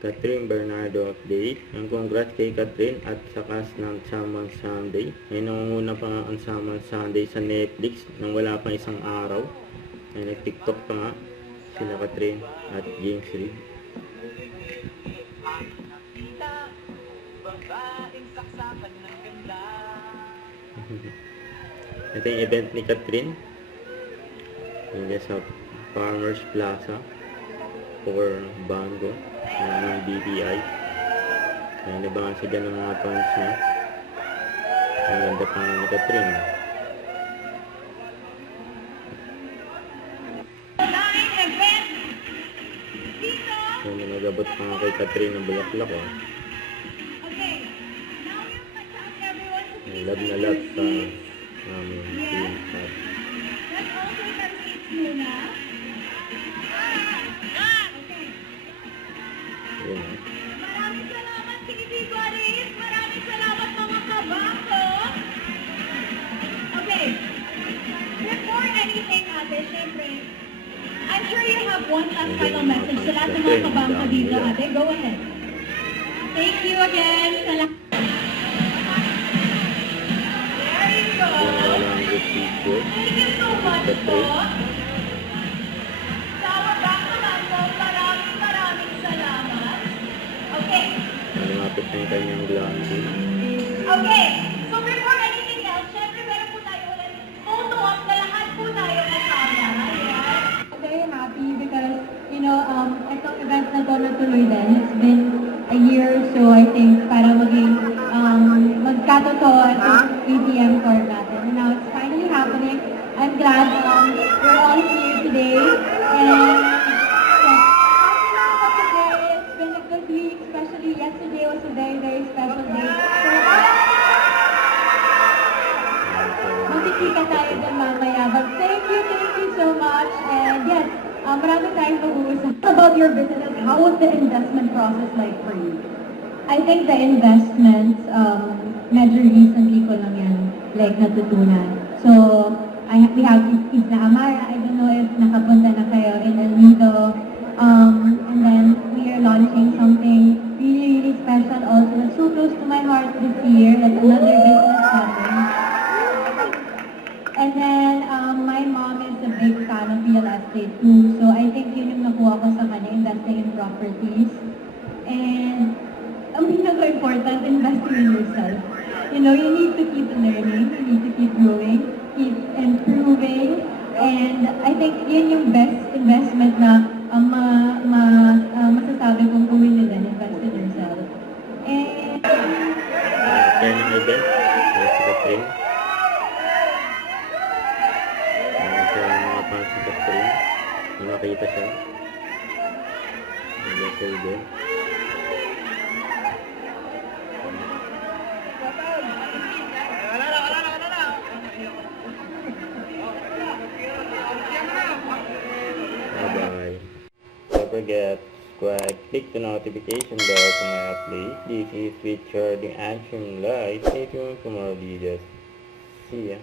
Catherine Bernardo update. Ang congrats kay Catherine at sa cast ng Unsaman Sunday. May nangunguna pa nga ang Unsaman Sunday sa Netflix nang wala pang isang araw. Ay nag-TikTok pa nga sila Catherine at James Reid. Ito yung event ni Catherine. Yung sa Farmers Plaza for Bango ng BPI. Kaya nabangan siya dyan ng mga fans niya. Ang ganda pa ni Catherine. Kaya nagabot pa nga kay Catherine ng bulaklak. Love na love sa aming team chat. Maraming salamat, TV Buddies! Maraming salamat, mga kabako! Okay. Before anything, ate, syempre, I'm sure you have one last final message sa lahat ng mga kabako dito, ate. Go ahead. Thank you again. Salamat. There you go. Thank you so much po. Malapit na yung kanyang glandy. Okay, so before anything else, syempre meron po tayo ulit photo op na lahat po tayo kasama. I'm very happy because, itong event na to natuloy din. It's been a year, so I think para maging magkatotoo itong ATM court natin. And now it's finally happening. I'm glad we're all here today. And yesterday was a very, very special day. Magkikita tayo dyan mamaya. But thank you so much. And yes, marami tayong pag-uusap. About your business, how was the investment process like for you? I think the investments, medyo recently ko lang yan, natutunan. So, we have Isla Amara. I don't know if nakapunta na kayo in El Nido. And then we are launching something really special also. That's so close to my heart this year. That's another business happening. And then my mom is a big fan of real estate too. So I think yun yung nakuha ko sa kanya, investing in properties. And ang pinaka-important, investing in yourself. You need to keep learning, you need to keep growing, keep improving. And I think yun yung best investment na masasabi kong gawin nyo din, invest in yourself. And kaya ng event, si Catherine. Siya ang mga fans si Catherine. Nakita siya. Nag-sa event. Bye-bye. Don't forget, subscribe, click the notification bell for my updates. This is Richard, the Action Live. Stay tuned for more videos. See ya.